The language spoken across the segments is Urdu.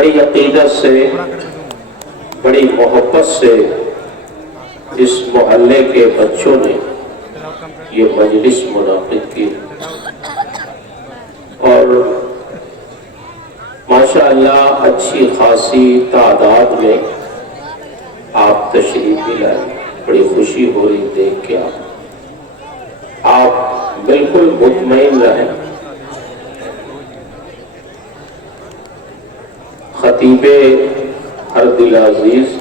بڑی عقیدت سے، بڑی محبت سے اس محلے کے بچوں نے یہ مجلس منعقد کی اور ماشاءاللہ اچھی خاصی تعداد میں آپ تشریف بھی لائے. بڑی خوشی ہو رہی دیکھ کے. آپ بالکل مطمئن رہیں. خطیب اردلعزیز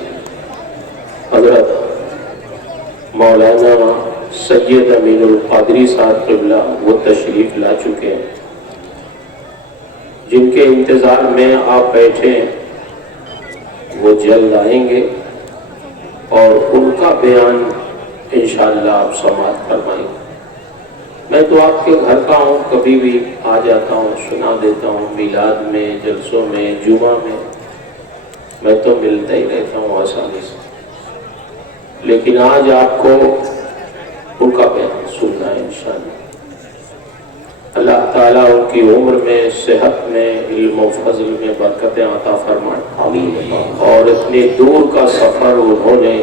حضرت مولانا سید امین القادری صاحب قبلہ وہ تشریف لا چکے ہیں، جن کے انتظار میں آپ بیٹھے ہیں. وہ جلد آئیں گے اور ان کا بیان انشاءاللہ آپ سماعت فرمائیں گے. میں تو آپ کے گھر کا ہوں، کبھی بھی آ جاتا ہوں، سنا دیتا ہوں، میلاد میں، جلسوں میں، جمعہ میں تو ملتا ہی رہتا ہوں آسانی سے. لیکن آج آپ کو ان کا بیان سننا ہے انشاءاللہ. اللہ تعالیٰ ان کی عمر میں، صحت میں، علم و فضل میں برکتیں عطا فرمائے. آمین. اور اتنی دور کا سفر انہوں نے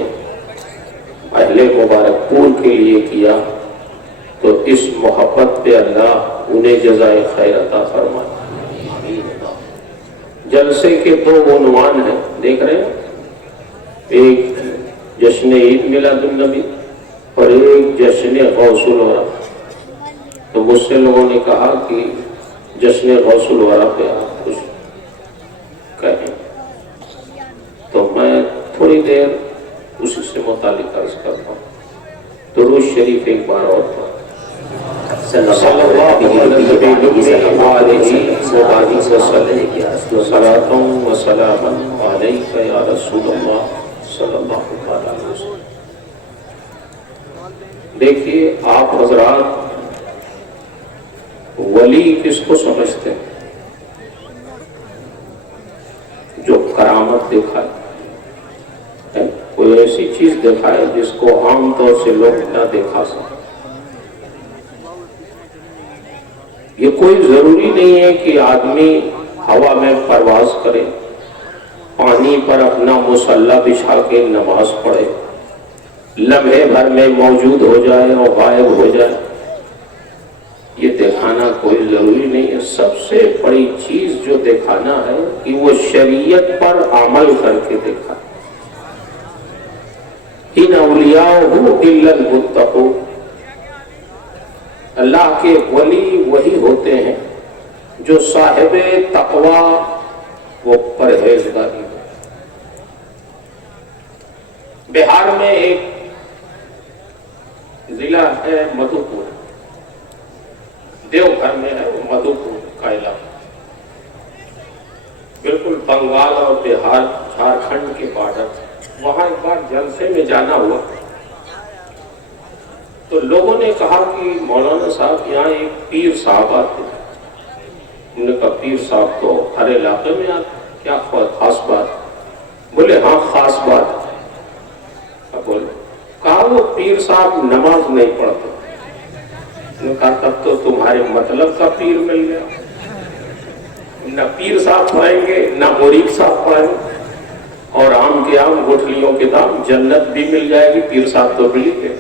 اہل مبارک پور کے لیے کیا تو اس محبت پہ اللہ انہیں جزائے خیر عطا فرمائے. جلسے کے دو عنوان ہیں، دیکھ رہے ہیں، ایک جشن عید میلاد النبی اور ایک جشن غوث الورا. تو مجھ سے لوگوں نے کہا کہ جشن غوث الورا پہ آپ کچھ کہیں، تو میں تھوڑی دیر اسی سے متعلق عرض کرتا ہوں. درود شریف ایک بار اور پڑھیں. صلی اللہ علیہ وسلم علیک یا رسول اللہ صلی اللہ علیہ وسلم. دیکھیے آپ حضرات ولی کس کو سمجھتے ہیں؟ جو کرامت دکھائے، کوئی ایسی چیز دکھائے جس کو عام طور سے لوگ نہ دکھا سکتے. یہ کوئی ضروری نہیں ہے کہ آدمی ہوا میں پرواز کرے، پانی پر اپنا مصلی بچھا کے نماز پڑھے، لمحے بھر میں موجود ہو جائے اور غائب ہو جائے. یہ دکھانا کوئی ضروری نہیں ہے. سب سے بڑی چیز جو دکھانا ہے کہ وہ شریعت پر عمل کر کے دکھا. ان اولیاءہ الا المتقون، اللہ کے ولی وہی ہوتے ہیں جو صاحب تقوی و پرہیزگاری. بہار میں ایک ضلع ہے مدھو پور، دیوگھر میں ہے، وہ مدھو پور کا علاقہ، بالکل بنگال اور بہار جھارکھنڈ کے بارڈر. وہاں ایک بار جلسے میں جانا ہوا تو لوگوں نے کہا کہ مولانا صاحب یہاں ایک پیر صاحب آتے ہیں. انہوں نے کہا پیر صاحب تو ہر علاقے میں آتے، کیا خاص بات؟ بولے ہاں خاص بات. بولے کہا وہ پیر صاحب نماز نہیں پڑھتے. انہوں نے کہا تب تو تمہارے مطلب کا پیر مل گیا. نہ پیر صاحب پڑھیں گے نہ مرید صاحب پڑھیں گے، اور آم کے آم گٹھلیوں کے دام، جنت بھی مل جائے گی. پیر صاحب تو مل گئے.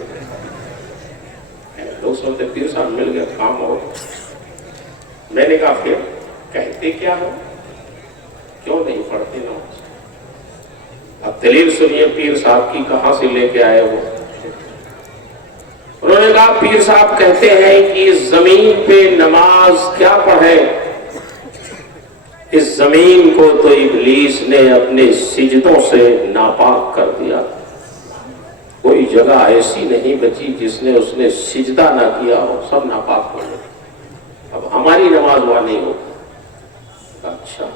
لوگ سوچتے پیر صاحب مل گئے کام ہو گیا. میں نے کہا پھر کہتے کیا ہو، کیوں نہیں پڑھتے نماز؟ اب دلیل سنیے پیر صاحب کی کہاں سے لے کے آئے وہ. انہوں نے کہا پیر صاحب کہتے ہیں کہ اس زمین پہ نماز کیا پڑھے، اس زمین کو تو ابلیس نے اپنے سجدوں سے ناپاک کر دیا. کوئی جگہ ایسی نہیں بچی جس نے اس نے سجدہ نہ کیا ہو، سب ناپاک ہو گئے. اب ہماری نماز وہاں نہیں ہوتی. اچھا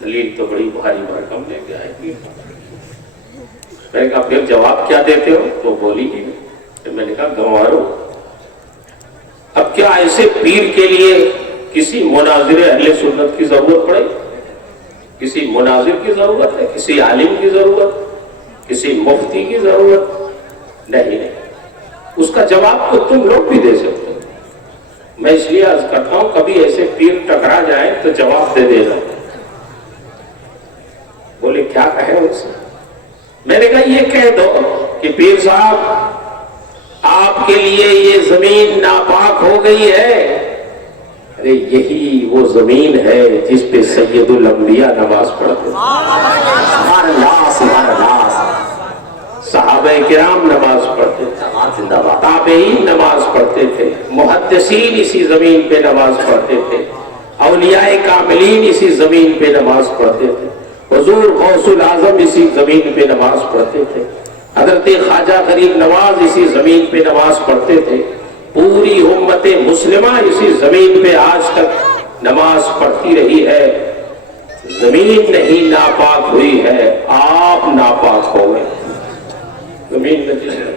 دلیل تو بڑی بھاری بھرکم لے کے آئے گی. میں نے کہا پھر جواب کیا دیتے ہو؟ تو بولی ہی نہیں. پھر میں نے کہا گنوارو، اب کیا ایسے پیر کے لیے کسی مناظر اہل سنت کی ضرورت پڑے؟ کسی مناظر کی ضرورت ہے؟ کسی عالم کی ضرورت؟ کسی مفتی کی ضرورت؟ نہیں. اس کا جواب تو تم لوگ بھی دے سکتے ہو. میں اس لیے عرض کرتا ہوں کبھی ایسے پیر ٹکرا جائے تو جواب دے دینا. ان سے. میں نے کہا یہ کہہ دو کہ پیر صاحب آپ کے لیے یہ زمین ناپاک ہو گئی ہے. ارے یہی وہ زمین ہے جس پہ سید الانبیاء نماز پڑھتے تھے. سبحان اللہ سبحان اللہ. صحابہ کرام نماز پڑھتے تھے, تابعین نماز پڑھتے تھے, محدثین اسی زمین پہ نماز پڑھتے تھے, اولیاء کاملین اسی زمین پہ نماز پڑھتے تھے, حضور غوث الاعظم اسی زمین پہ نماز پڑھتے تھے, حضرت خواجہ غریب نواز اسی زمین پہ نماز پڑھتے تھے. پوری امت مسلمہ اسی زمین پہ آج تک نماز پڑھتی رہی ہے. زمین نہیں ناپاک ہوئی ہے, آپ ناپاک ہو گئے. زمین نجس ہے,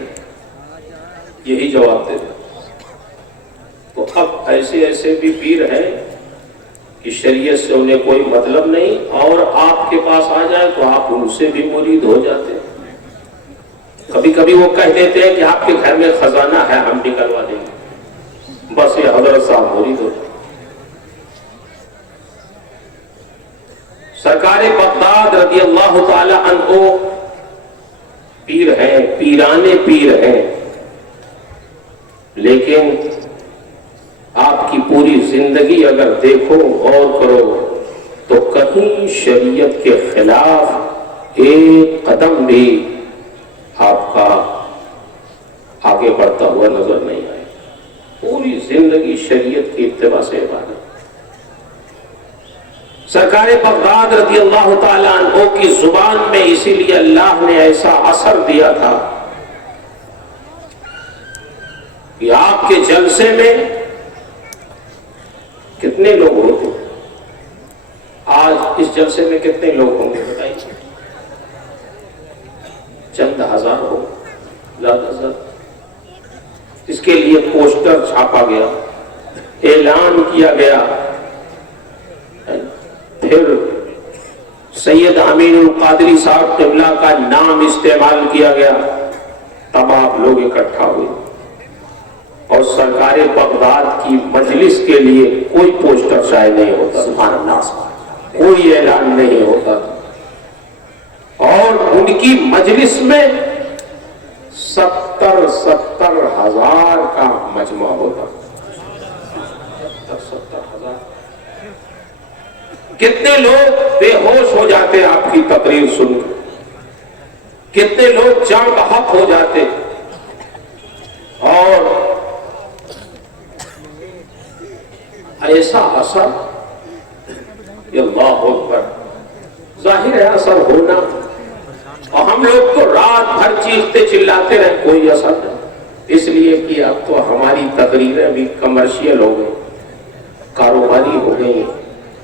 یہی جواب دیتے. تو اب ایسے ایسے بھی پیر ہیں کہ شریعت سے انہیں کوئی مطلب نہیں, اور آپ کے پاس آ جائے تو آپ ان سے بھی مرید ہو جاتے ہیں. کبھی کبھی وہ کہہ دیتے ہیں کہ آپ کے گھر میں خزانہ ہے, ہم نکلوا دیں گے, بس یہ حضرت صاحب مرید ہو جائے. سرکار بغداد رضی اللہ تعالی عنہ پیر ہیں, پیرانے پیر ہیں, لیکن آپ کی پوری زندگی اگر دیکھو غور کرو تو کہیں شریعت کے خلاف ایک قدم بھی آپ کا آگے بڑھتا ہوا نظر نہیں آئے. پوری زندگی شریعت کی اتباع سے عبادت. سرکار بغداد رضی اللہ تعالیٰ عنہ کی زبان میں اسی لیے اللہ نے ایسا اثر دیا تھا کہ آپ کے جلسے میں کتنے لوگ ہوتے, آج اس جلسے میں کتنے لوگ ہوں گے بتائیے؟ چند ہزار ہو, زیادہ سے. اس کے لیے پوسٹر چھاپا گیا, اعلان کیا گیا, پھر سید امین القادری صاحب قبلہ کا نام استعمال کیا گیا, تب آپ لوگ اکٹھا ہوئے. اور سرکار بغداد کی مجلس کے لیے کوئی پوسٹر شائع نہیں ہوتا, سبحان اللہ, کوئی اعلان نہیں ہوتا, اور ان کی مجلس میں 70,000 کا مجمع ہوتا. 70,000. کتنے لوگ بے ہوش ہو جاتے آپ کی تقریر سن کر, کتنے لوگ جان بحق ہو جاتے. اور ایسا اثر, اللہ اکبر, ظاہر ہے اثر ہونا, اور ہم لوگ تو رات بھر چیختے چلاتے رہے, کوئی اثر نہیں. اس لیے کہ اب تو ہماری تقریریں بھی کمرشیل ہو گئی, کاروباری ہو گئی.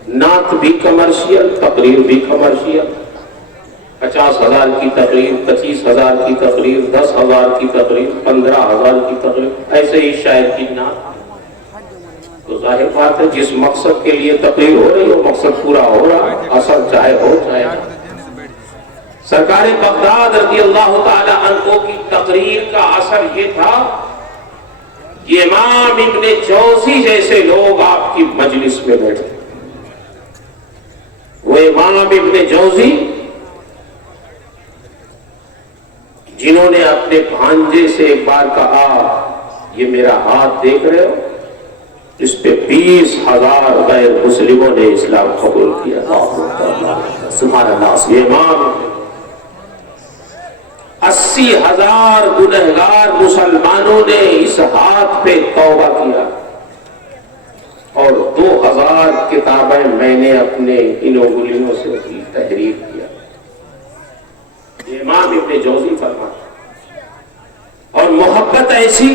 نعت بھی کمرشیل, تقریر بھی کمرشیل. 50,000 کی تقریر, 25,000 کی تقریر, 10,000 کی تقریر, 15,000 کی تقریر, ایسے ہی شاعر کی نعت. تو ظاہر بات ہے جس مقصد کے لیے تقریر ہو رہی ہے وہ مقصد پورا ہو رہا, اثر چاہے ہو چاہے. سرکار بغداد رضی اللہ تعالی عنہ کی تقریر کا اثر یہ تھا کہ امام ابن جوزی جیسے لوگ آپ کی مجلس میں بیٹھے. وہ امام ابن جوزی جنہوں نے اپنے بھانجے سے ایک بار کہا, یہ میرا ہاتھ دیکھ رہے ہو, اس پہ 20,000 غیر مسلموں نے اسلام قبول کیا. سبحان اللہ. یہ امام 80,000 گنہگار مسلمانوں نے اس ہاتھ پہ توبہ کیا, اور 2,000 کتابیں میں نے اپنے ان انگلیوں سے تحریر کیا. یہ امام ابن جوزی فرماتے. اور محبت ایسی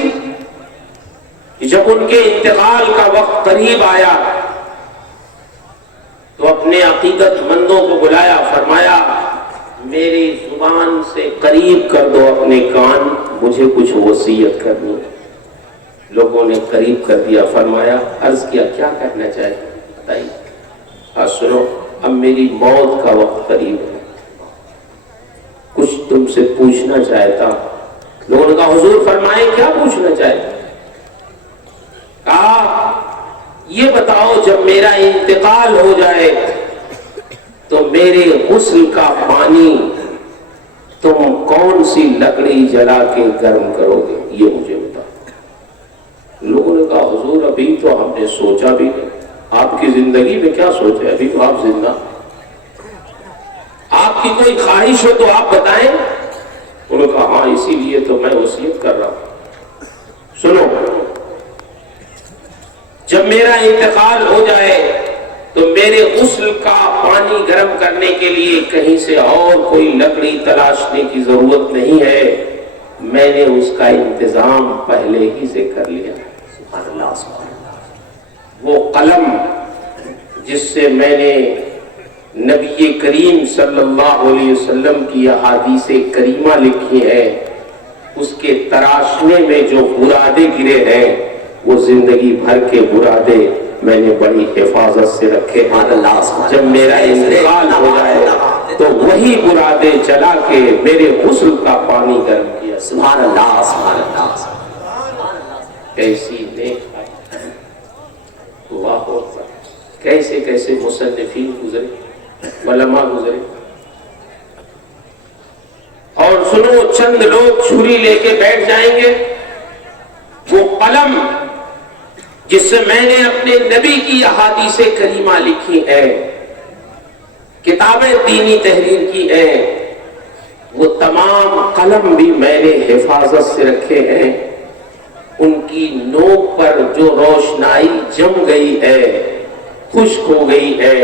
کہ جب ان کے انتقال کا وقت قریب آیا تو اپنے عقیدت مندوں کو بلایا, فرمایا میری زبان سے قریب کر دو اپنے کان, مجھے کچھ وصیت کرنی ہے. لوگوں نے قریب کر دیا, فرمایا, عرض کیا کیا کہنا چاہتے بتائیے. سنو, اب میری موت کا وقت قریب ہے, کچھ تم سے پوچھنا چاہتا. لوگوں نے کہا حضور فرمائیں کیا پوچھنا چاہتے. کہا یہ بتاؤ جب میرا انتقال ہو جائے تو میرے غسل کا پانی تم کون سی لکڑی جلا کے گرم کرو گے یہ مجھے بتاؤ۔ لوگوں نے کہا حضور ابھی تو ہم نے سوچا بھی نہیں، آپ کی زندگی میں کیا سوچے، ابھی تو آپ زندہ، آپ کی کوئی خواہش ہو تو آپ بتائیں۔ انہوں نے کہا ہاں اسی لیے تو میں وصیت کر رہا ہوں۔ سنو، جب میرا انتقال ہو جائے تو میرے غسل کا پانی گرم کرنے کے لیے کہیں سے اور کوئی لکڑی تلاشنے کی ضرورت نہیں ہے، میں نے اس کا انتظام پہلے ہی سے کر لیا۔ سبحان اللہ سبحان اللہ۔ وہ قلم جس سے میں نے نبی کریم صلی اللہ علیہ وسلم کی احادیث کریمہ لکھی ہے، اس کے تراشنے میں جو برادے گرے ہیں وہ زندگی بھر کے برادے میں نے بڑی حفاظت سے رکھے ہیں۔ جب میرا انتقال ہو جائے تو وہی برادے جلا کے میرے غسل کا پانی گرم کیا۔ سبحان اللہ سبحان اللہ۔ کیسی نیک اللہ اکبر، کیسے کیسے مصنفین گزرے، علماء گزرے۔ اور سنو، چند لوگ چھری لے کے بیٹھ جائیں گے، وہ قلم جس سے میں نے اپنے نبی کی احادیث کریمہ لکھی ہے، کتابیں دینی تحریر کی ہیں، وہ تمام قلم بھی میں نے حفاظت سے رکھے ہیں۔ ان کی نوک پر جو روشنائی جم گئی ہے، خشک ہو گئی ہے،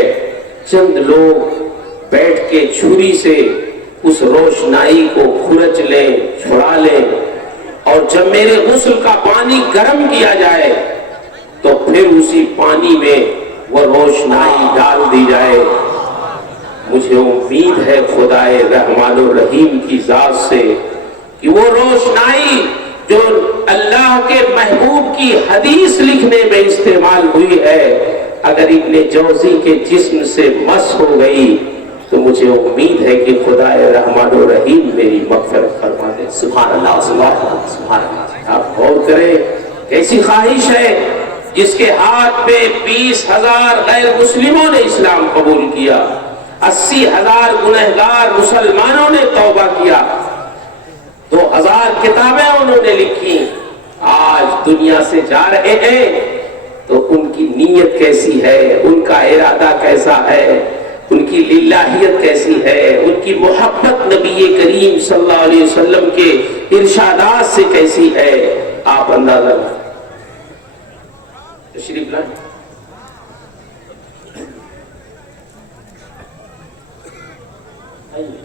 چند لوگ بیٹھ کے چھری سے اس روشنائی کو کھرچ لیں، چھڑا لیں، اور جب میرے غسل کا پانی گرم کیا جائے تو پھر اسی پانی میں وہ روشنائی ڈال دی جائے۔ مجھے امید ہے خدائے رحمان الرحیم کی ذات سے کہ وہ روشنائی جو اللہ کے محبوب کی حدیث لکھنے میں استعمال ہوئی ہے، اگر ابن جوزی کے جسم سے مس ہو گئی تو مجھے امید ہے کہ خدائے رحمان الرحیم میری مغفرت فرما دے۔ سبحان اللہ سبحان اللہ سبحان اللہ۔ آپ غور کریں، ایسی خواہش ہے جس کے ہاتھ میں 20,000 غیر مسلموں نے اسلام قبول کیا، 80,000 گنہگار مسلمانوں نے توبہ کیا، 2,000 کتابیں انہوں نے لکھی، آج دنیا سے جا رہے ہیں تو ان کی نیت کیسی ہے، ان کا ارادہ کیسا ہے، ان کی للہیت کیسی ہے، ان کی محبت نبی کریم صلی اللہ علیہ وسلم کے ارشادات سے کیسی ہے، آپ اندازہ لیں۔ تشریف لائیں۔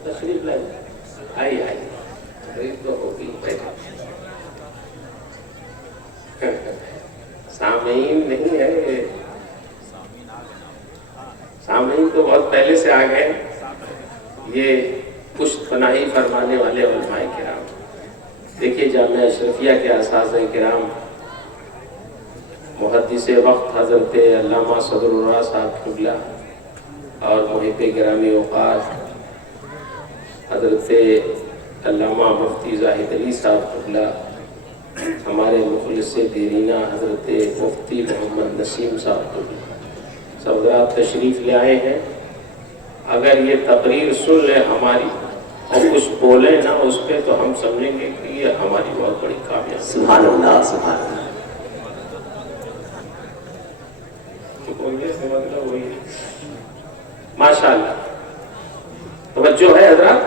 تشریف لائیں، آئیے آئیے، تقریب تو ہوگی، سامعین نہیں ہے، سامعین تو بہت پہلے سے آ گئے، یہ پشت پناہی فرمانے والے علماء کرام۔ دیکھیے جامعہ اشرفیہ کے اساتذہ کرام، محدث وقت حضرت علامہ صدر الراء صاحب قبلہ اور محب گرامی اوقات حضرت علامہ مفتی زاہد علی صاحب قبلہ، ہمارے مخلص دیرینہ حضرت مفتی محمد نسیم صاحب قبلہ، سب حضرات تشریف لے آئے ہیں۔ اگر یہ تقریر سن لیں ہماری اور کچھ بولیں نا اس پہ تو ہم سمجھیں گے کہ یہ ہماری بہت بڑی کامیابی۔ سبحان اللہ سبحان اللہ۔ مطلب وہی ماشاءاللہ، توجہ ہے حضرات۔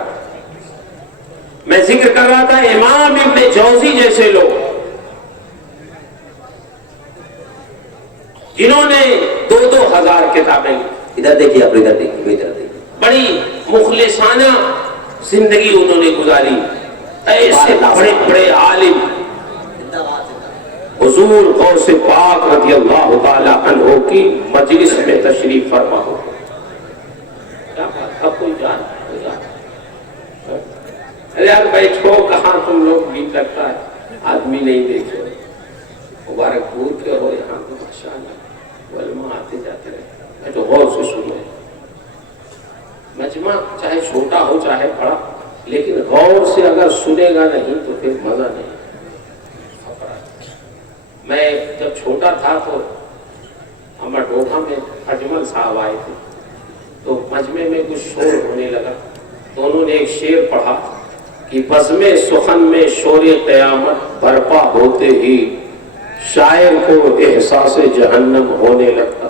میں ذکر کر رہا تھا امام ابن جوزی جیسے لوگ جنہوں نے 2,000 کتابیں، ادھر دیکھیے آپ، ادھر دیکھیے، ادھر دیکھیے، بڑی مخلصانہ زندگی انہوں نے گزاری، ایسے بڑے بڑے عالم، حضور غوث پاک رضی اللہ تعالی عنہ کی مجلس میں تشریف فرما ہو، کیا بات، اب کوئی جان ارے یار بیٹھو، کہاں تم لوگ بھی کرتا ہے، آدمی نہیں دیکھو، مبارک پور کے ہو یہاں تو ماشاءاللہ علماء آتے جاتے رہے، بیٹھو غور سے سنو۔ مجمع چاہے چھوٹا ہو چاہے بڑا، لیکن غور سے اگر سنے گا نہیں تو پھر مزہ نہیں۔ میں جب چھوٹا تھا تو ہمارا ڈوبھا میں اجمل صاحب آئے تھے، تو مجمع میں کچھ شور ہونے لگا تو انہوں نے ایک شعر پڑھا، کہ بزم سخن میں شور قیامت برپا ہوتے ہی شاعر کو احساس جہنم ہونے لگتا.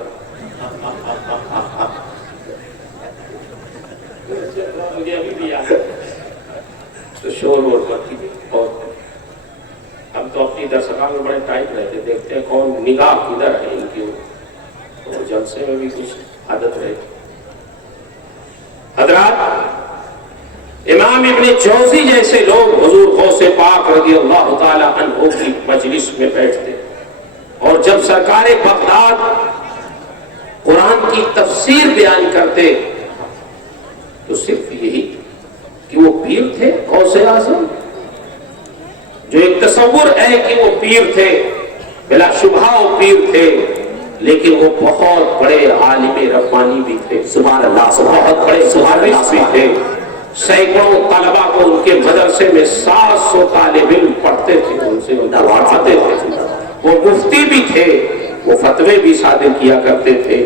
تو شور وور پڑتی تھی. اور ہم تو اپنی درسگاہ میں بڑے ٹائٹ رہتے، دیکھتے ہیں کون نگاہ کدھر ہے ان کی، تو جلسے میں بھی کچھ عادت رہتی. حضرات، امام ابن جوزی جیسے لوگ حضور غوث پاک رضی اللہ تعالی عنہ کی مجلس میں بیٹھتے، اور جب سرکار بغداد قرآن کی تفسیر بیان کرتے تو صرف یہی کہ وہ پیر تھے غوث اعظم، جو ایک تصور ہے کہ وہ پیر تھے، بلا شبہ وہ پیر تھے، لیکن وہ بہت بڑے عالم ربانی بھی تھے. سبحان اللہ. بہت بڑے محدث بھی تھے. سینکڑوں طلبہ کو ان کے مدرسے میں 700 طالب علم پڑھتے تھے، ان سے پڑھاتے تھے. وہ مفتی بھی تھے، وہ فتوے بھی صادر کیا کرتے تھے،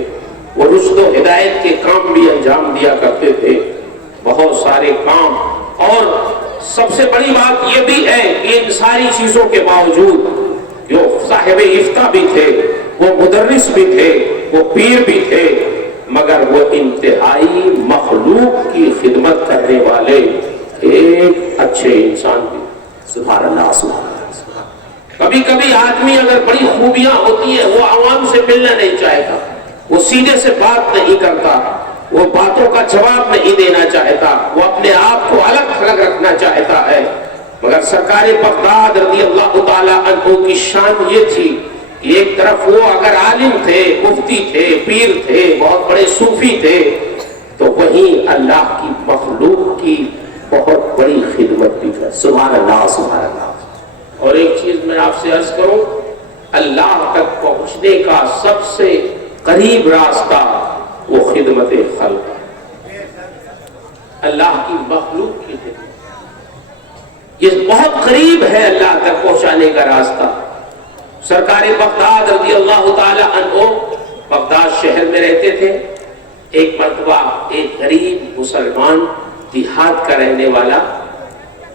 وہ رشد و ہدایت کے کام بھی انجام دیا کرتے تھے، بہت سارے کام. اور سب سے بڑی بات یہ بھی ہے کہ ان ساری چیزوں کے باوجود جو صاحب افتاء بھی تھے، وہ مدرس بھی تھے، وہ پیر بھی تھے، مگر وہ انتہائی مخلوق کی خدمت کرنے والے ایک اچھے انسان بھی. سبحان اللہ. سبحان اللہ. کبھی کبھی آدمی اگر بڑی خوبیاں ہوتی ہیں، وہ عوام سے ملنا نہیں چاہتا، وہ سیدھے سے بات نہیں کرتا، وہ باتوں کا جواب نہیں دینا چاہتا، وہ اپنے آپ کو الگ تھلگ رکھنا چاہتا ہے. مگر سرکار بغداد رضی اللہ تعالی عنہ کی شان یہ تھی کہ ایک طرف وہ اگر عالم تھے، مفتی تھے، پیر تھے، بہت بڑے صوفی تھے، تو وہیں اللہ کی مخلوق کی بہت بڑی خدمت بھی تھی. سبحان اللہ. سبحان اللہ. اور ایک چیز میں آپ سے عرض کروں، اللہ تک پہنچنے کا سب سے قریب راستہ وہ خدمت خلق، اللہ کی مخلوق کی خدمت. یہ بہت قریب ہے اللہ تک پہنچانے کا راستہ. سرکار بغداد رضی اللہ تعالی عنہ بغداد شہر میں رہتے تھے. ایک مرتبہ ایک غریب مسلمان دیہات کا رہنے والا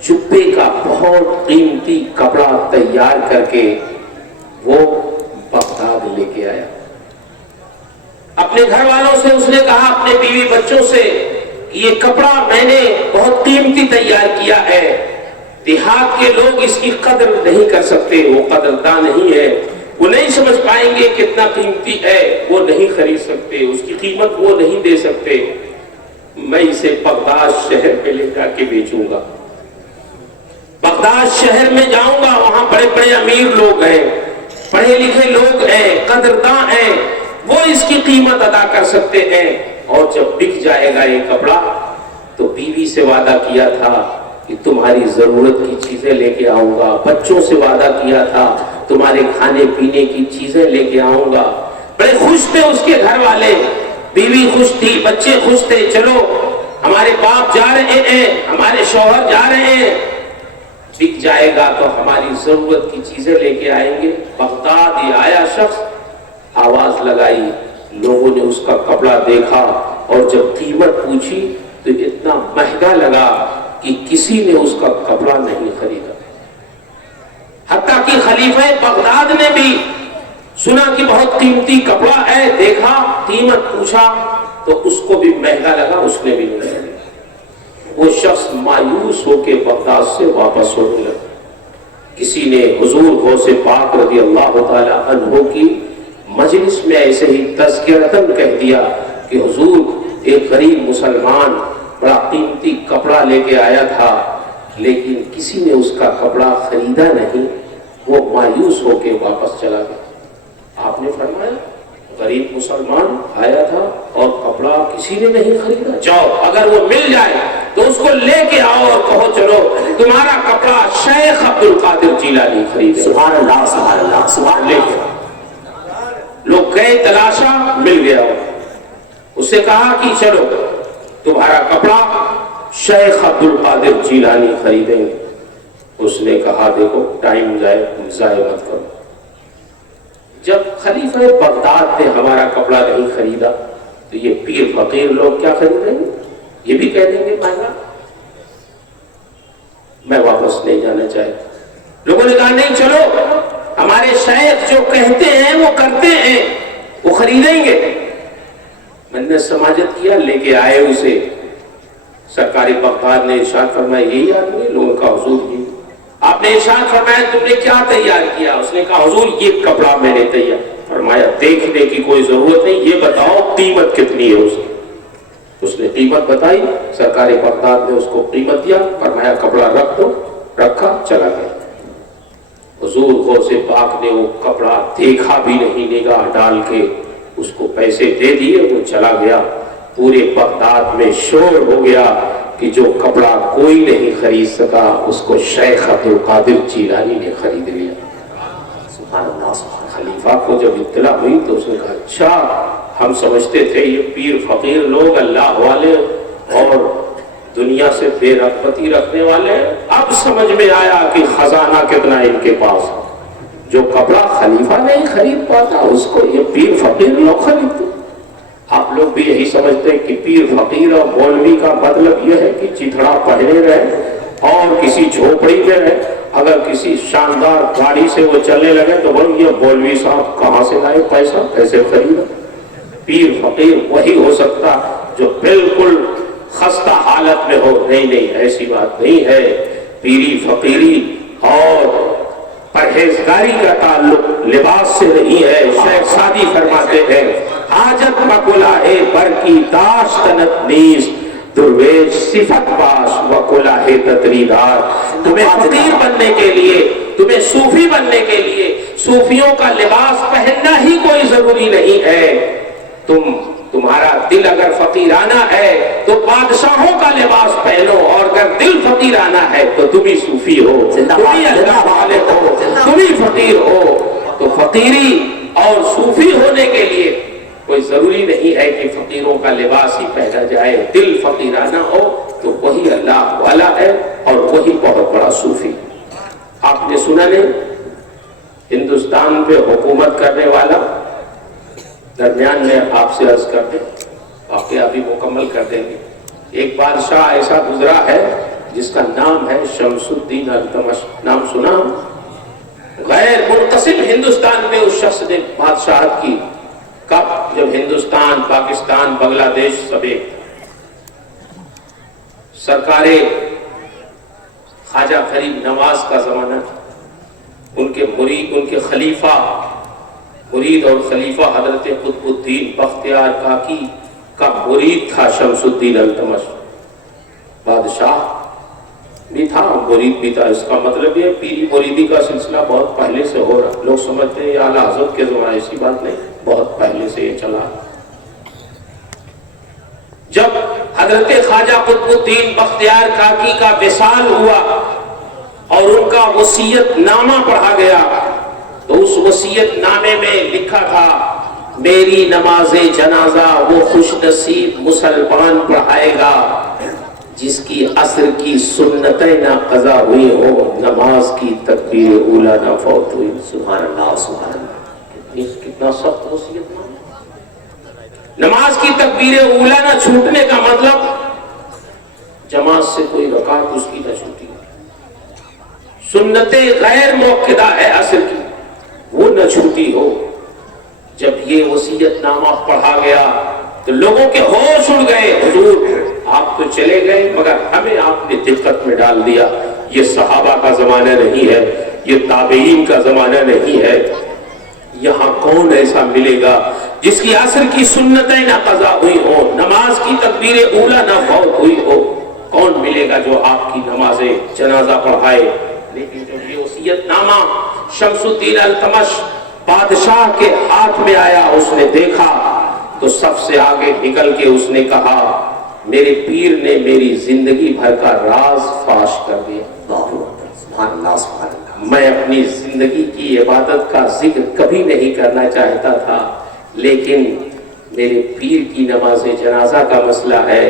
جبے کا بہت قیمتی کپڑا تیار کر کے وہ بغداد لے کے آیا. اپنے گھر والوں سے اس نے کہا، اپنے بیوی بچوں سے، یہ کپڑا میں نے بہت قیمتی تیار کیا ہے، دیہات کے لوگ اس کی قدر نہیں کر سکتے، وہ قدردان نہیں ہے، وہ نہیں سمجھ پائیں گے کتنا قیمتی ہے، وہ نہیں خرید سکتے، اس کی قیمت وہ نہیں دے سکتے، میں اسے بغداد شہر میں لے جا کے بیچوں گا. بغداد شہر میں جاؤں گا، وہاں بڑے بڑے امیر لوگ ہیں، پڑھے لکھے لوگ ہیں، قدردان ہیں، وہ اس کی قیمت ادا کر سکتے ہیں. اور جب بک جائے گا یہ کپڑا تو بیوی سے وعدہ کیا تھا کہ تمہاری ضرورت کی چیزیں لے کے آؤں گا، بچوں سے وعدہ کیا تھا تمہارے کھانے پینے کی چیزیں لے کے آؤں گا. بڑے خوش تھے اس کے گھر والے، بیوی خوش تھی، بچے خوش تھے. چلو ہمارے باپ جا رہے ہیں، ہمارے شوہر جا رہے ہیں، بک جائے گا تو ہماری ضرورت کی چیزیں لے کے آئیں گے. بغداد یہ آیا شخص، آواز لگائی، لوگوں نے اس کا کپڑا دیکھا اور جب قیمت پوچھی تو اتنا مہنگا لگا کہ کسی نے اس کا کپڑا نہیں خریدا. حتیٰ کہ خلیفہ بغداد نے بھی سنا کہ بہت قیمتی کپڑا ہے، دیکھا، قیمت پوچھا تو اس کو بھی مہنگا لگا، اس نے بھی نہیں خریدا. وہ شخص مایوس ہو کے بغداد سے واپس ہونے لگا. کسی نے حضور غوث پاک رضی اللہ تعالی عنہ کی مجلس میں ایسے ہی تذکرتاً کہہ دیا کہ حضور ایک غریب مسلمان بڑا قیمتی کپڑا لے کے آیا تھا، لیکن کسی نے اس کا کپڑا خریدا نہیں، وہ مایوس ہو کے واپس چلا گیا. آپ نے فرمایا غریب مسلمان آیا تھا اور کپڑا کسی نے نہیں خریدا، جاؤ اگر وہ مل جائے تو اس کو لے کے آؤ اور کہو چلو تمہارا کپڑا شیخ عبد القادر جیلانی خریدے. سبحان اللہ. سبحان اللہ. سبحان اللہ. لوگ گئے، تلاشا، مل گیا. اس سے کہا کہ چلو تمہارا کپڑا شیخ عبد القادر جیلانی خریدیں گے. اس نے کہا دیکھو ٹائم ضائع مت کرو. جب خلیفہ بغداد نے ہمارا کپڑا نہیں خریدا تو یہ پیر فقیر لوگ کیا خریدیں گے؟ یہ بھی کہہ دیں گے مہنگا. لوگوں نے کہا نہیں چلو ہمارے شیخ جو کہتے ہیں وہ کرتے ہیں، وہ خریدیں گے۔ میں نے سماجت کیا، لے کے آئے اسے، سرکاری بغداد نے ارشاد فرمایا یہی آدمی؟ لوگوں کا حضور یہ۔ آپ نے ارشاد فرمایا تم نے کیا تیار کیا؟ اس نے کہا حضور یہ کپڑا میں نے تیار۔ فرمایا دیکھنے کی کوئی ضرورت نہیں، یہ بتاؤ قیمت کتنی ہے اس کی۔ اس نے قیمت بتائی، سرکاری بغداد نے اس کو قیمت دیا، فرمایا کپڑا رکھ دو، رکھا، چلا گیا۔ حضور غوث پاک نے وہ کپڑا دیکھا بھی نہیں، نگاہ ڈال کے اس کو پیسے دے دیے، وہ چلا گیا۔ پورے بغداد میں شور ہو گیا کہ جو کپڑا کوئی نہیں خرید سکا اس کو شیخ عبد القادر جیلانی نے خرید لیا۔ سبحان اللہ، سبحان اللہ۔ خلیفہ کو جب اطلاع ہوئی تو اس نے کہا اچھا ہم سمجھتے تھے یہ پیر فقیر لوگ اللہ والے اور دنیا سے بے رغبتی رکھنے والے ہیں، اب سمجھ میں آیا کہ خزانہ کتنا ان کے پاس ہے۔ جو کپڑا خلیفہ نہیں خرید پاتا اس کو یہ پیر فقیر لوگ خریدتے۔ آپ لوگ بھی یہی سمجھتے ہیں کہ پیر فقیر اور مولوی کا مطلب یہ ہے کہ چتھڑا پہنے رہے اور کسی جھوپڑی میں رہے۔ اگر کسی شاندار گاڑی سے وہ چلنے لگے تو بولو یہ مولوی صاحب کہاں سے لائے پیسہ، کیسے خریدا؟ پیر فقیر وہی ہو سکتا جو بالکل خستہ حالت میں ہو۔ نہیں نہیں، ایسی بات نہیں ہے۔ پیری فقیری اور پرہیزگاری کا تعلق لباس سے نہیں ہے۔ شیخ سعدی فرماتے ہیں حاجت مکلائے بر کی داشتنت نیز درویش صفت باش وکلائے تطریدار۔ تمہیں فقیر بننے کے لیے، تمہیں صوفی بننے کے لیے صوفیوں کا لباس پہننا ہی کوئی ضروری نہیں ہے۔ تمہارا دل اگر فقیرانہ ہے تو بادشاہوں کا لباس پہنو، اور اگر دل فقیرانہ ہے تو تم ہی صوفی ہو، تم ہی اللہ والے ہو، تم ہی فقیر ہو۔ تو فقیری اور صوفی ہونے کے لیے کوئی ضروری نہیں ہے کہ فقیروں کا لباس ہی پہنا جائے۔ دل فقیرانہ ہو تو وہی اللہ والا ہے اور وہی بہت بڑا صوفی۔ آپ نے سنا نہیں ہندوستان پہ حکومت کرنے والا، درمیان میں آپ سے عرض کر دیں، واقعہ ابھی مکمل کر دیں گے، ایک بادشاہ ایسا گزرا ہے جس کا نام ہے شمس الدین التمش۔ نام سنا؟ غیر منقسم ہندوستان میں اس شخص نے بادشاہت کی۔ کب؟ جب ہندوستان، پاکستان، بنگلہ دیش سب ایک تھا۔ سرکار خواجہ فرید نواز کا زمانہ تھا۔ ان کے مرید، ان کے خلیفہ، مرید اور خلیفہ حضرت قطب الدین بختیار کاکی کا مرید تھا شمس الدین التمش۔ بادشاہ بھی تھا، مرید بھی تھا۔ اس کا مطلب یہ پیری مریدی کا سلسلہ بہت پہلے سے ہو رہا۔ لوگ سمجھتے ہیں یہ اعلیٰ حضرت کے زمانے، ایسی بات نہیں، بہت پہلے سے یہ چلا۔ جب حضرت خواجہ قطب الدین بختیار کاکی کا وصال ہوا اور ان کا وصیت نامہ پڑھا گیا تو اس وصیت نامے میں لکھا تھا میری نماز جنازہ وہ خوش نصیب مسلمان پڑھائے گا جس کی عصر کی سنتیں نہ قضا ہوئی ہو، نماز کی تکبیر اولا نہ فوت ہوئی۔ سبحان اللہ، سبحان اللہ، کتنا سخت وصیت نامہ۔ نماز کی تکبیر اولا نہ چھوٹنے کا مطلب جماعت سے کوئی رکعت اس کی نہ چھوٹی، سنت غیر موقدہ ہے عصر کی، وہ نہ چھوٹی ہو۔ جب یہ وصیت نامہ پڑھا گیا تو لوگوں کے ہوش اڑ گئے، حضور آپ تو چلے گئے مگر ہمیں آپ نے دقت میں ڈال دیا۔ یہ صحابہ کا زمانہ نہیں ہے، یہ تابعین کا زمانہ نہیں ہے، یہاں کون ایسا ملے گا جس کی عصر کی سنتیں نہ قضا ہوئی ہو، نماز کی تکبیر اولا نہ فوت ہوئی ہو؟ کون ملے گا جو آپ کی نماز جنازہ پڑھائے؟ لیکن جب یہ وصیت نامہ شمس الدین التمش بادشاہ کے ہاتھ میں آیا، اس نے دیکھا تو سب سے آگے نکل کے اس نے کہا میرے پیر نے میری زندگی بھر کا راز فاش کر دیا۔ سبحان اللہ، سبحان اللہ۔ میں اپنی زندگی کی عبادت کا ذکر کبھی نہیں کرنا چاہتا تھا، لیکن میرے پیر کی نماز جنازہ کا مسئلہ ہے،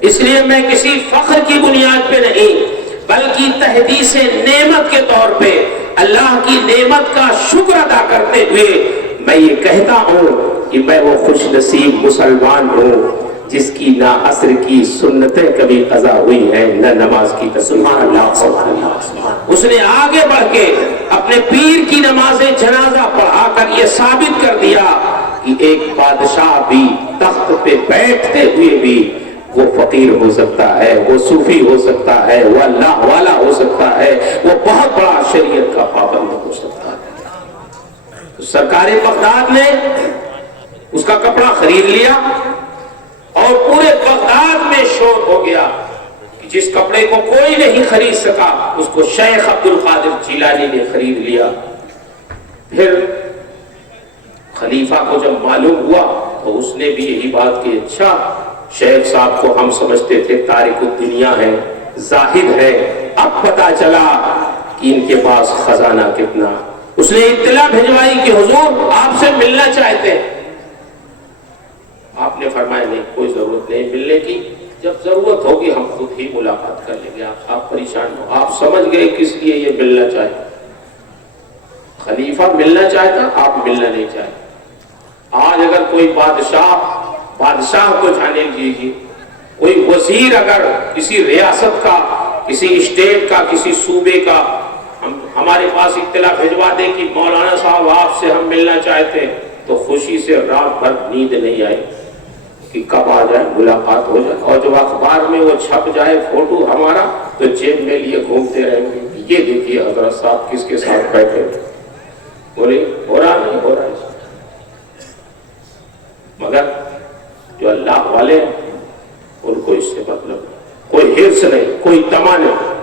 اس لیے میں کسی فخر کی بنیاد پہ نہیں بلکہ تحدیث نعمت کے طور پہ اللہ کی نعمت کا شکر ادا کرتے ہوئے میں یہ کہتا ہوں کہ میں وہ خوش نصیب مسلمان ہوں جس کی نہ عصر کی سنتیں کبھی قضا ہوئی ہیں نہ نماز کی تصویر۔ اس نے آگے بڑھ کے اپنے پیر کی نماز جنازہ پڑھا کر یہ ثابت کر دیا کہ ایک بادشاہ بھی تخت پہ بیٹھتے ہوئے بھی وہ فقیر ہو سکتا ہے، وہ صوفی ہو سکتا ہے، وہ اللہ والا ہو سکتا ہے، وہ بہت بڑا شریعت کا پابند ہو سکتا ہے۔ تو سرکار بغداد نے اس کا کپڑا خرید لیا اور پورے بغداد میں شور ہو گیا کہ جس کپڑے کو کوئی نہیں خرید سکا اس کو شیخ عبد القادر جیلانی نے خرید لیا۔ پھر خلیفہ کو جب معلوم ہوا تو اس نے بھی یہی بات کی، اچھا شیخ صاحب کو ہم سمجھتے تھے تارک الدنیا ہے، زاہد ہے، اب پتا چلا کہ ان کے پاس خزانہ کتنا۔ اس نے اطلاع بھیجوائی کہ حضور آپ سے ملنا چاہتے ہیں۔ آپ نے فرمایا نہیں کوئی ضرورت نہیں ملنے کی، جب ضرورت ہوگی ہم خود ہی ملاقات کر لیں گے، آپ پریشان ہو۔ آپ سمجھ گئے کس لیے یہ ملنا چاہتے، خلیفہ ملنا چاہتا، آپ ملنا نہیں چاہتے۔ آج اگر کوئی بادشاہ کو جانے لیجیے، کوئی وزیر اگر کسی ریاست کا، کسی اسٹیٹ کا، کسی صوبے کا ہمارے پاس اطلاع بھیجوا دے کہ مولانا صاحب آپ سے ہم ملنا چاہتے ہیں، تو خوشی سے رات بھر نیند نہیں آئی کہ کب آ جائے ملاقات ہو جائے، اور جب اخبار میں وہ چھپ جائے فوٹو ہمارا تو جیب میں لیے گھومتے رہیں گے، یہ دیکھیے حضرت صاحب کس کے ساتھ بیٹھے، بولے ہو رہا نہیں ہو رہا ہے۔ مگر جو اللہ والے ہیں ان کو اس سے مطلب کوئی حرص نہیں، کوئی تما نہیں۔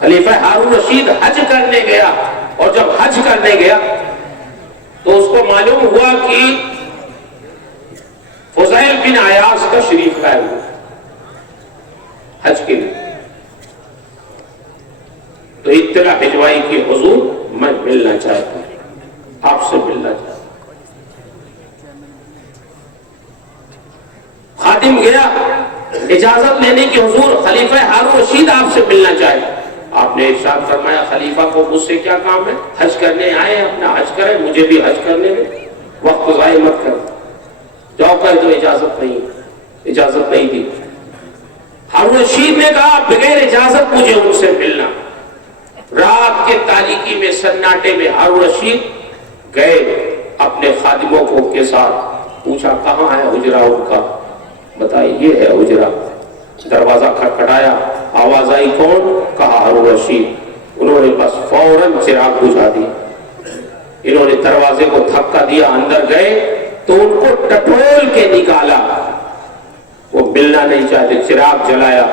خلیفہ ہارون رشید حج کرنے گیا، اور جب حج کرنے گیا تو اس کو معلوم ہوا کہ فضیل بن عیاض تشریف لائے ہوئے حج کے لیے، تو اطلاع بھجوائی کہ حضور میں ملنا چاہتا ہوں، آپ سے ملنا چاہتا ہوں۔ خادم گیا اجازت لینے کی، حضور خلیفہ ہارون رشید آپ سے ملنا چاہے۔ آپ نے ارشاد فرمایا خلیفہ کو مجھ سے کیا کام ہے، حج کرنے آئے ہیں اپنا حج کریں، مجھے بھی حج کرنے میں وقت ضائع مت کریں، جاؤ کہہ دو اجازت نہیں دی۔ ہارون رشید نے کہا بغیر اجازت مجھے ان سے ملنا۔ رات کے تاریکی میں سناٹے میں ہارون رشید گئے اپنے خادموں کو کے ساتھ، پوچھا کہاں ہے حجرہ ان کا، بتائیے یہ ہے حجرہ۔ دروازہ کھٹکھٹایا، آواز آئی کون، کہا ہارون رشید۔ انہوں نے بس فوراً چراغ بجھا دیا، انہوں نے دروازے کو دھکا دیا، اندر گئے تو ان کو ٹٹول کے نکالا، وہ ملنا نہیں چاہتے، چراغ جلایا،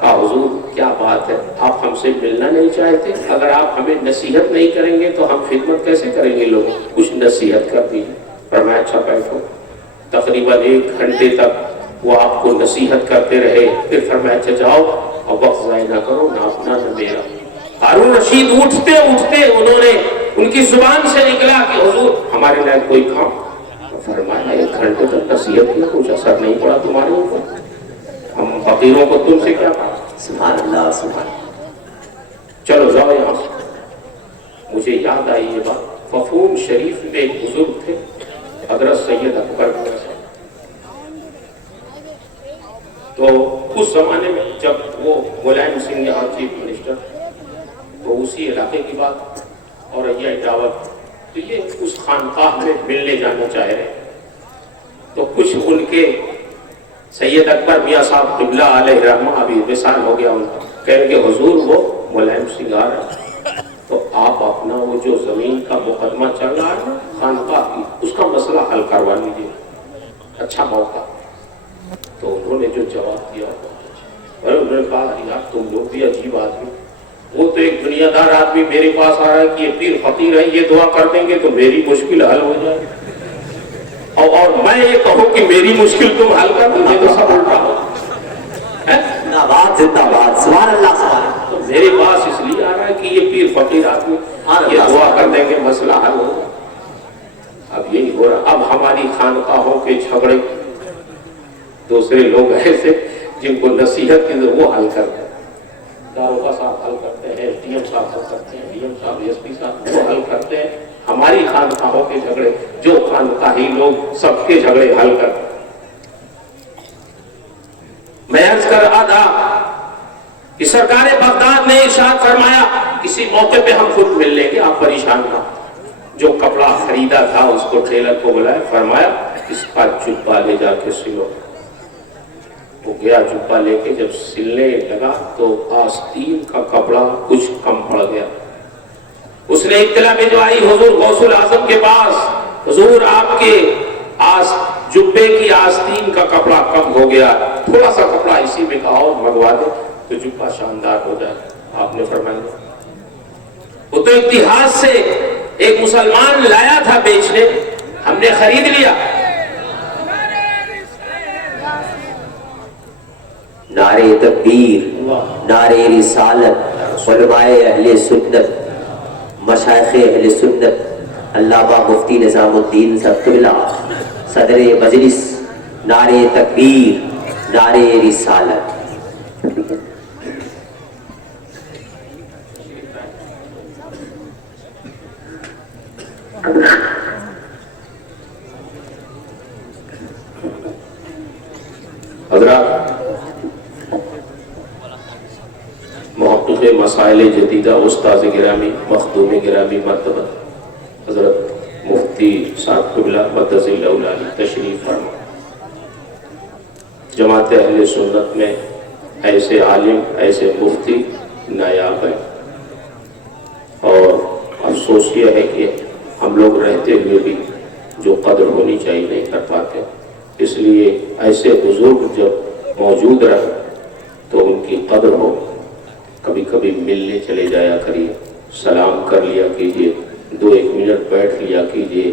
کہا حضور کیا بات ہے، آپ ہم سے ملنا نہیں چاہتے، اگر آپ ہمیں نصیحت نہیں کریں گے تو ہم خدمت کیسے کریں گے، لوگ کچھ نصیحت کر دیجیے۔ فرمایا اچھا بیٹھو۔ تقریباً 1 گھنٹے تک وہ آپ کو نصیحت کرتے رہے، پھر فرمایا اچھا جاؤ اور وقت ضائع نہ کرو، نہ اپنا نہ میرا۔ ہارون رشید اٹھتے انہوں نے ان کی زبان سے نکلا کہ حضور ہمارے لائق کوئی کام، فرمایا 1 گھنٹے تک نصیحت کیا، کچھ اثر نہیں پڑا تمہارے اوپر، ہم فقیروں کو تم سے کیا کہا، سبحان اللہ سبحان اللہ، چلو جاؤ یہاں سے۔ مجھے یاد آئی یہ بات، ففون شریف میں ایک بزرگ تھے حضرت سید اکبر، تو اس زمانے میں جب وہ ملائم سنگھ یہاں چیف منسٹر، تو اسی علاقے کی بات اور یہ دعوت، تو یہ اس خانقاہ میں ملنے جانا چاہ رہے، تو کچھ ان کے سید اکبر میاں صاحب قبلہ علیہ رحمہ، ابھی وصال ہو گیا ان کا، کہیں کہ حضور وہ ملائم سنگھ آ رہا، تو آپ اپنا وہ جو زمین کا مقدمہ چل رہا ہے خانقاہ کی، اس کا مسئلہ حل کروا لیجیے، اچھا موقع۔ تو انہوں نے جو جواب دیا، انہوں نے کہا یار تم لوگ بھی عجیب آدمی، وہ تو ایک دنیا دار آدمی میرے پاس آ رہا ہے کہ یہ پیر فقیر ہے، یہ دعا کر دیں گے تو میری مشکل حل ہو جائے، اور میں یہ کہوں کہ میری مشکل تم حل کر دو، یہ تو سب الٹا ہو۔ زندہ باد سبحان اللہ سبحان اللہ۔ تو میرے پاس اس لیے آ رہا ہے کہ یہ پیر فقیر آدمی یہ دعا کر دیں گے مسئلہ حل ہوگا۔ اب یہی ہو رہا، اب ہماری خانقاہوں کے جھگڑے دوسرے لوگ ایسے جن کو نصیحت کی وہ حل کرتے ہیں، داروغہ صاحب حل کرتے ہیں، ڈی ایم صاحب حل کرتے ہیں، ڈی ایم صاحب ایس پی صاحب وہ حل کرتے ہیں، ہماری خانقاہوں کے جھگڑے جو خانقاہی لوگ سب کے جھگڑے حل کرتے ہیں۔ میں عرض کر رہا تھا کہ سرکار بغداد نے ارشاد فرمایا کسی موقع پہ ہم خود مل لیں گے، آپ پریشان نہ۔ جو کپڑا خریدا تھا اس کو ٹیلر کو بلایا، فرمایا اس کا جبہ لے جا کے سلو۔ وہ گیا جبہ لے کے، جب سلنے لگا تو آستین کا کپڑا کچھ کم پڑ گیا۔ اس نے اطلاع بھجوائی حضور غوث الاعظم کے پاس، حضور آپ کے جبے کی آستین کا کپڑا کم ہو گیا، تھوڑا سا کپڑا اسی میں کا اور منگوا دے تو جبہ شاندار ہو جائے۔ آپ نے فرمایا وہ تو اتحاد سے ایک مسلمان لایا تھا بیچنے، ہم نے خرید لیا۔ نعرے تکبیر، نعرے رسالت، علماء اہل سنت، مشائخ اہل سنت، علامہ مفتی نظام الدین صاحب قبلہ صدر مجلس، نعرے تکبیر، نعرے رسالت۔ حضرات، محقق مسائل جدیدہ استاذ گرامی، مخدوم گرامی مرتبہ حضرت مفتی صاحب قبلہ مدث اللہ علیہ تشریف فرما۔ جماعت اہل سنت میں ایسے عالم، ایسے مفتی نایاب ہیں، اور افسوس یہ ہے کہ ہم لوگ رہتے ہوئے بھی جو قدر ہونی چاہیے نہیں کر پاتے۔ اس لیے ایسے بزرگ جب موجود رہے تو ان کی قدر ہو، کبھی کبھی ملنے چلے جایا کریے، سلام کر لیا کیجئے، 2-1 منٹ بیٹھ لیا کیجئے،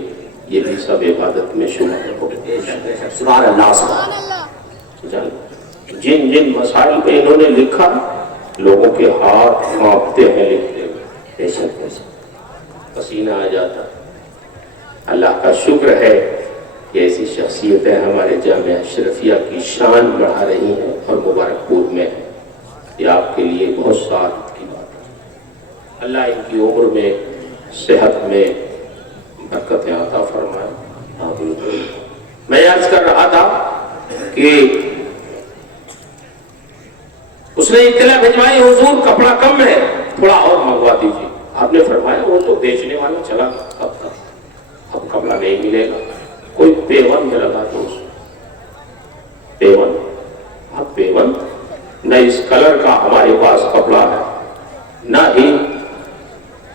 یہ بھی سب عبادت میں شمار ہو۔ سبحان اللہ، سبحان اللہ۔ جن جن مسائل پہ انہوں نے لکھا، لوگوں کے ہاتھ کانپتے ہیں لکھتے ہوئے، بے شک بے شک، پسینہ آ جاتا۔ اللہ کا شکر ہے کہ ایسی شخصیتیں ہمارے جامعہ اشرفیہ کی شان بڑھا رہی ہیں اور مبارک پور میں ہیں۔ یہ آپ کے لیے بہت سعادت کی بات ہے۔ اللہ ان کی عمر میں، صحت میں برکت عطا فرمائے۔ میں عرض کر رہا تھا کہ اس نے اطلاع بھجوائی حضور کپڑا کم ہے، تھوڑا اور منگوا دیجیے۔ آپ نے فرمایا وہ تو بیچنے والا چلا گیا، اب کپڑا نہیں ملے گا، کوئی پیون میں لگا دو۔ پیون، اب پیون نہ اس کلر کا ہمارے پاس کپڑا ہے، نہ ہی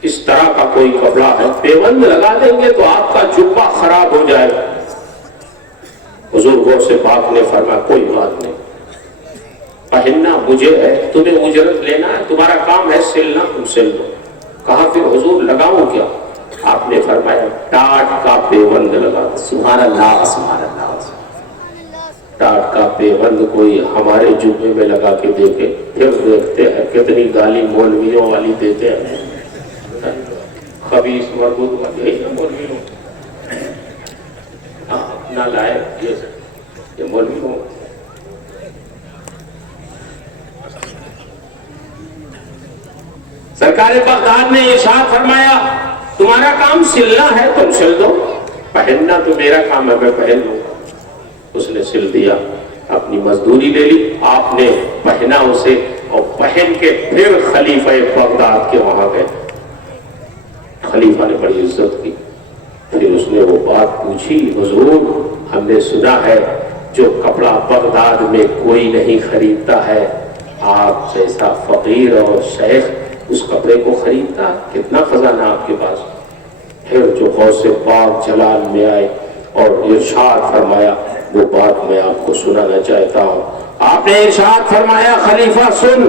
اس طرح کا کوئی کپڑا ہے، پیون میں لگا دیں گے تو آپ کا جبہ خراب ہو جائے گا۔ حضور غوث پاک نے فرمایا کوئی بات نہیں، پہننا مجھے ہے، تمہیں اجرت لینا ہے، تمہارا کام ہے سلنا، تم سل دو۔ کہا پھر حضور لگاؤں کیا؟ آپ نے فرمایا ٹاٹ کا پیوند لگا دو۔ سبحان اللہ، سبحان اللہ۔ ٹاٹ کا پیوند کوئی ہمارے جبے میں لگا کے دیکھے، پھر دیکھتے ہیں کتنی گالی مولویوں والی دیتے ہیں، خبیث مربوط والی مولویوں، نہ لائق یہ مولویوں۔ سرکار بغداد نے ارشاد فرمایا تمہارا کام سلنا ہے تم سل دو، پہننا تو میرا کام ہے میں پہن لوں گا۔ اس نے سل دیا، اپنی مزدوری لے لی، آپ نے پہنا اسے اور پہن کے پھر خلیفہ بغداد کے وہاں گئے۔ خلیفہ نے بڑی عزت کی، پھر اس نے وہ بات پوچھی، حضور ہم نے سنا ہے جو کپڑا بغداد میں کوئی نہیں خریدتا ہے، آپ جیسا فقیر اور شیخ اس کپڑے کو خریدتا، کتنا خزانہ آپ کے پاس۔ پھر جو غوث پاک جلال میں آئے اور ارشاد فرمایا وہ بات میں آپ کو سنانا چاہتا ہوں۔ آپ نے ارشاد فرمایا خلیفہ سن،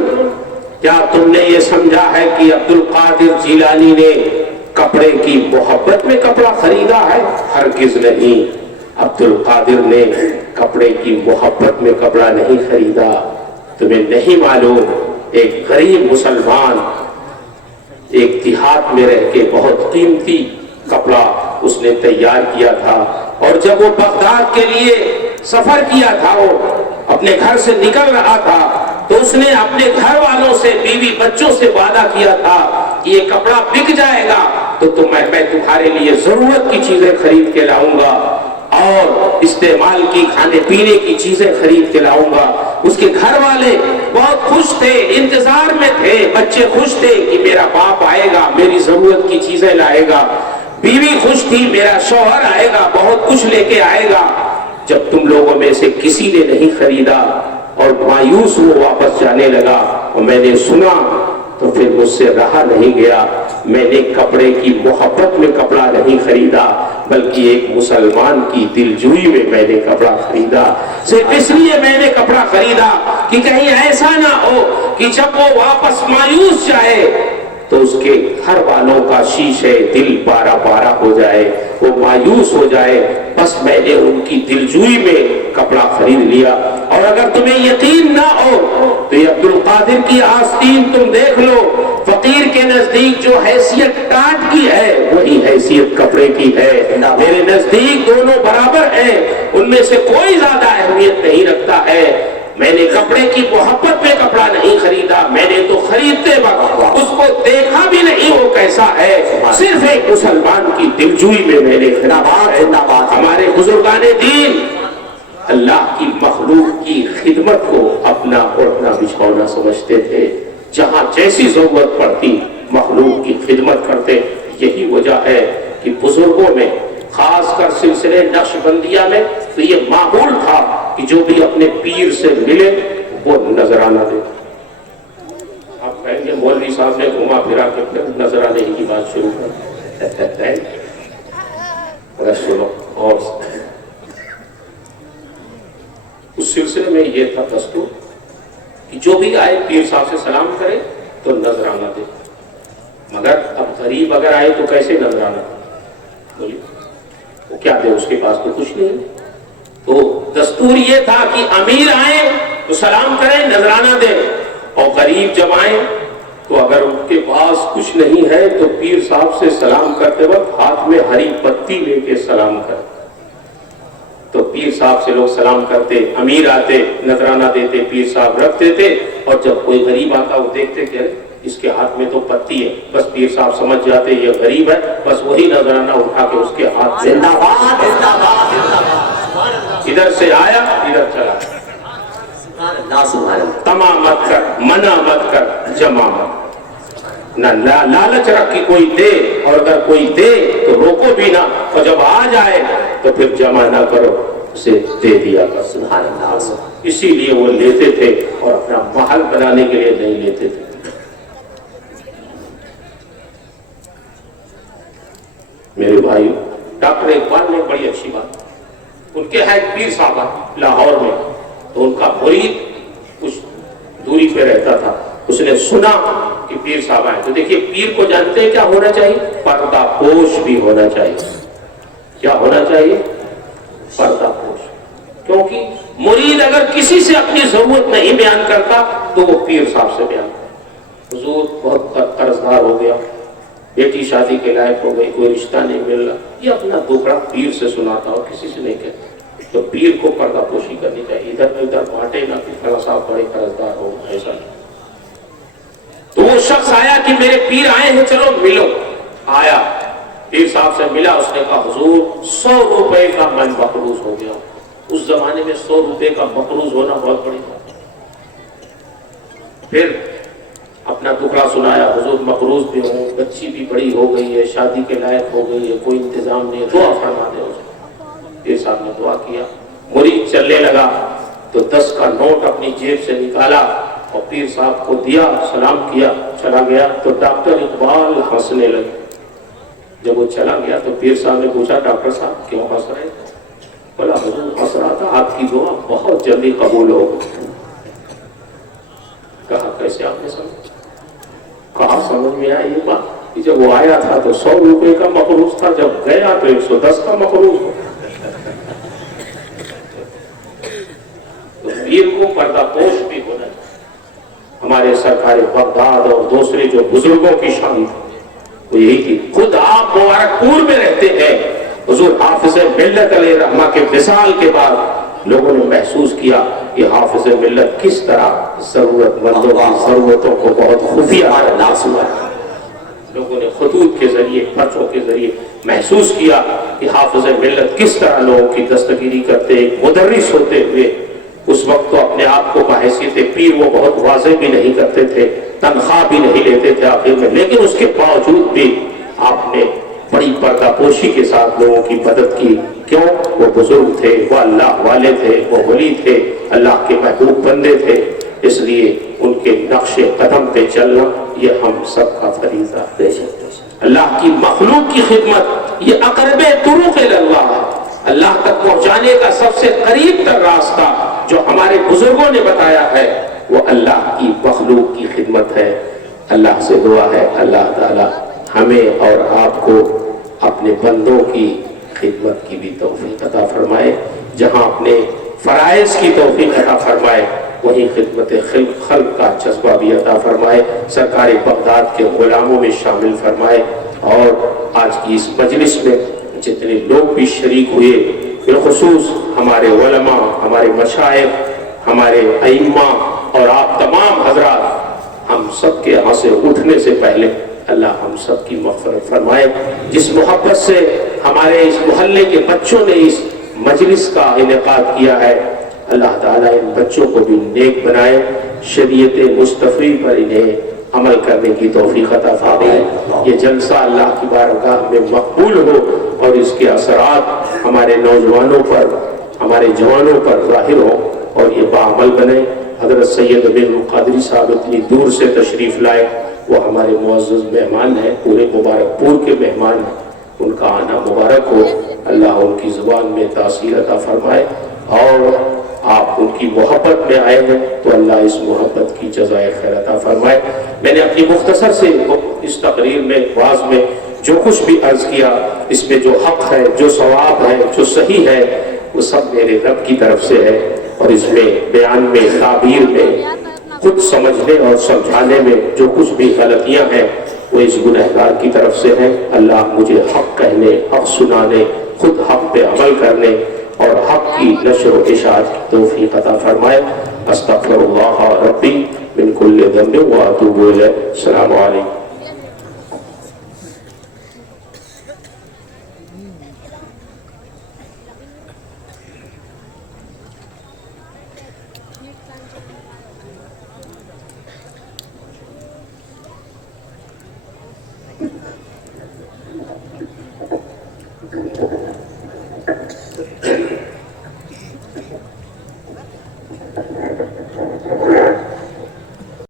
کیا تم نے یہ سمجھا ہے کہ عبد القادر جیلانی نے کپڑے کی محبت میں کپڑا خریدا ہے؟ ہرگز نہیں، عبد القادر نے کپڑے کی محبت میں کپڑا نہیں خریدا۔ تمہیں نہیں معلوم، ایک غریب مسلمان ایک دیہات میں رہ کے بہت قیمتی کپڑا اس نے تیار کیا تھا، اور جب وہ بغداد کے لیے سفر کیا تھا، وہ اپنے گھر سے نکل رہا تھا، تو اس نے اپنے گھر والوں سے، بیوی بچوں سے وعدہ کیا تھا کہ یہ کپڑا بک جائے گا تو میں تمہارے لیے ضرورت کی چیزیں خرید کے لاؤں گا اور استعمال کی کھانے پینے کی چیزیں خرید کے لاؤں گا، اس کے گھر والے بہت خوش تھے، انتظار میں تھے، بچے خوش تھے کہ میرا باپ آئے گا، میری ضرورت کی چیزیں لائے گا، بیوی خوش تھی میرا شوہر آئے گا، بہت کچھ لے کے آئے گا۔ جب تم لوگوں میں سے کسی نے نہیں خریدا اور مایوس وہ واپس جانے لگا اور میں نے سنا تو پھر مجھ سے رہا نہیں گیا، میں نے کپڑے کی محبت میں کپڑا نہیں خریدا بلکہ ایک مسلمان کی دلجوئی میں میں نے کپڑا خریدا۔ صرف اس لیے میں نے کپڑا خریدا کہ کہیں ایسا نہ ہو کہ جب وہ واپس مایوس جائے تو اس کے گھر والوں کا شیشے دل پارا پارا ہو جائے، وہ مایوس ہو جائے۔ بس میں نے ان کی دلجوئی میں کپڑا خرید لیا۔ اور اگر تمہیں یقین نہ ہو تو یہ عبد القادر کی آستین تم دیکھ لو، فقیر کے نزدیک جو حیثیت ٹاٹ کی ہے وہی حیثیت کپڑے کی ہے۔ میرے نزدیک دونوں برابر ہیں، ان میں سے کوئی زیادہ اہمیت نہیں رکھتا ہے۔ میں نے کپڑے کی محبت میں کپڑا نہیں خریدا، میں نے تو خریدتے وقت اس کو دیکھا بھی نہیں وہ کیسا ہے، صرف ایک مسلمان کی دلجوئی میں میں نے خریدا۔ ہمارے بزرگان دین اللہ کی مخلوق کی خدمت کو اپنا اوڑھنا بچھونا سمجھتے تھے، جہاں جیسی ضرورت پڑتی مخلوق کی خدمت کرتے۔ یہی وجہ ہے کہ بزرگوں میں خاص کر سلسلے نقش بندیہ میں تو یہ معمول تھا کہ جو بھی اپنے پیر سے ملے وہ نذرانہ دے۔ آپ کہیں گے مولوی صاحب نے گھما پھرا کے پھر نذرانے کی بات شروع کر، اگر سنو اور اس سلسلے میں یہ تھا دستور کہ جو بھی آئے پیر صاحب سے سلام کرے تو نذرانہ دے، مگر اب غریب اگر آئے تو کیسے نذرانہ بولیے، وہ کیا دے، اس کے پاس تو کچھ نہیں۔ تو دستور یہ تھا کہ امیر آئیں تو سلام کریں نذرانہ دیں، اور غریب جب آئیں تو اگر ان کے پاس کچھ نہیں ہے تو پیر صاحب سے سلام کرتے وقت ہاتھ میں ہری پتی لے کے سلام کریں۔ تو پیر صاحب سے لوگ سلام کرتے، امیر آتے نذرانہ دیتے، پیر صاحب رکھ دیتے، اور جب کوئی غریب آتا وہ دیکھتے کہ اس کے ہاتھ میں تو پتی ہے، بس پیر صاحب سمجھ جاتے یہ غریب ہے، بس وہی نذرانہ اٹھا کے اس کے ہاتھ سے ادھر سے آیا ادھر چلا، تما مت کر، منع مت کر، جمع مت، نہ لالچ رکھ کے کوئی دے، اور اگر کوئی دے تو روکو بھی نہ، اور جب آ جائے تو پھر جمع نہ کرو، اسے دے دیا کر۔ سبحان اللہ۔ اسی لیے وہ لیتے تھے اور اپنا محل بنانے کے لیے نہیں لیتے تھے۔ میرے بھائی ڈاکٹر اقبال نے بڑی اچھی بات، ان کے ہے پیر صاحب لاہور میں، تو ان کا مرید کچھ دوری پہ رہتا تھا، اس نے سنا کہ پیر صاحب آئے، تو دیکھیے پیر کو جانتے ہیں کیا ہونا چاہیے، پردہ پوش بھی ہونا چاہیے۔ کیا ہونا چاہیے؟ پردہ پوش، کیونکہ مرید اگر کسی سے اپنی ضرورت نہیں بیان کرتا تو وہ پیر صاحب سے بیان کرتا۔ حضور بہت قرضدار ہو گیا، بیٹی شادی کے لائق ہو گئی، کوئی رشتہ نہیں مل رہا، یہ اپنا دکھڑا پیر سے سناتا اور کسی سے نہیں کہتا۔ تو پیر کو پردہ پوشی کرنی چاہیے، ادھر ادھر بانٹے نہ کہ فلاں صاحب بڑے قرضدار ہو، ایسا نہیں۔ تو وہ شخص آیا کہ میرے پیر آئے ہیں چلو ملو، آیا پیر صاحب سے ملا، اس نے کہا حضور 100 روپے کا من مقروض ہو گیا۔ اس زمانے میں 100 روپے کا مقروض ہونا بہت بڑی بات۔ پھر اپنا ٹکڑا سنایا، حضور مقروض بھی ہوں، بچی بھی بڑی ہو گئی ہے، شادی کے لائق ہو گئی ہے، کوئی انتظام نہیں ہے، دعا فرما دے اس کو۔ پیر صاحب نے دعا کیا، مرید چلنے لگا تو 10 کا نوٹ اپنی جیب سے نکالا اور پیر صاحب کو دیا، سلام کیا، چلا گیا۔ تو ڈاکٹر اقبال ہنسنے لگے۔ جب وہ چلا گیا تو پیر صاحب نے پوچھا ڈاکٹر صاحب کیوں ہنس رہے تھے؟ بولا حضور ہنس رہا تھا آپ کی دعا بہت جلدی قبول ہو۔ کہا کیسے آپ نے سمجھ؟ کہا سمجھ میں آئی یہ بات کہ جب وہ آیا تھا تو 100 روپے کا مقروض تھا، جب گیا تو 110 کا مقروض ہو۔ تو پیر کو پردہ پوش بھی ہونا چاہیے۔ ہمارے سرکار بغداد اور دوسرے جو بزرگوں کی شان وہ یہی تھی۔ خود آپ مبارکپور میں رہتے ہیں، حضور حافظ ملت علیہ رحمہ کے وصال کے بعد لوگوں نے محسوس کیا کہ حافظ ملت کس طرح ضرورت مندوں کی ضرورتوں کو بہت خفیہ ناس ہوا ہے۔ لوگوں نے خطوط کے ذریعے، پرچوں کے ذریعے محسوس کیا کہ حافظ ملت کس طرح لوگوں کی دستگیری کرتے، مدرس ہوتے ہوئے اس وقت تو اپنے آپ کو بحیثیت پیر وہ بہت واضح بھی نہیں کرتے تھے، تنخواہ بھی نہیں لیتے تھے آخر میں، لیکن اس کے باوجود بھی آپ نے بڑی پردہ پوشی کے ساتھ لوگوں کی مدد کی. کیوں؟ وہ بزرگ تھے، وہ اللہ والے تھے، وہ ولی تھے، اللہ کے محبوب بندے تھے. اس لیے ان کے نقش قدم پہ چلنا یہ ہم سب کا فریضہ ہے. اللہ کی مخلوق کی خدمت یہ اقرب طرق اللہ ہے. اللہ تک پہنچانے کا سب سے قریب تر راستہ جو ہمارے بزرگوں نے بتایا ہے وہ اللہ کی مخلوق کی خدمت ہے. اللہ سے دعا ہے اللہ تعالی ہمیں اور آپ کو اپنے بندوں کی خدمت کی بھی توفیق عطا فرمائے. جہاں اپنے فرائض کی توفیق عطا فرمائے وہیں خدمت خلق کا جذبہ بھی عطا فرمائے. سرکار بغداد کے غلاموں میں شامل فرمائے. اور آج کی اس مجلس میں جتنے لوگ بھی شریک ہوئے، بالخصوص ہمارے علماء، ہمارے مشائخ، ہمارے ائمہ اور آپ تمام حضرات، ہم سب کے یہاں سے اٹھنے سے پہلے اللہ ہم سب کی مغفرت فرمائے. جس محبت سے ہمارے اس محلے کے بچوں نے اس مجلس کا انعقاد کیا ہے، اللہ تعالیٰ ان بچوں کو بھی نیک بنائے، شریعت مصطفی پر انہیں عمل کرنے کی توفیق عطا فرمائے. یہ جلسہ اللہ کی بارگاہ میں مقبول ہو اور اس کے اثرات ہمارے نوجوانوں پر، ہمارے جوانوں پر ظاہر ہو اور یہ باعمل بنے. حضرت سید امین القادری صاحب اتنی دور سے تشریف لائے، وہ ہمارے معزز مہمان ہیں، پورے مبارک پور کے مہمان ہیں. ان کا آنا مبارک ہو. اللہ ان کی زبان میں تاثیر عطا فرمائے. اور آپ ان کی محبت میں آئے ہیں تو اللہ اس محبت کی جزائے خیر عطا فرمائے. میں نے اپنی مختصر سے اس تقریر میں واعظ میں جو کچھ بھی عرض کیا، اس میں جو حق ہے، جو ثواب ہے، جو صحیح ہے، وہ سب میرے رب کی طرف سے ہے. اور اس میں بیان میں، تعبیر میں، خود سمجھنے اور سمجھانے میں جو کچھ بھی غلطیاں ہیں وہ اس گنہگار کی طرف سے ہیں. اللہ مجھے حق کہنے، حق سنانے، خود حق پہ عمل کرنے اور حق کی نشر و اشاعت کی توفیق عطا فرمائے. استغفر اللہ ربی من کل ذنب واتوب الیہ. السلام علیکم.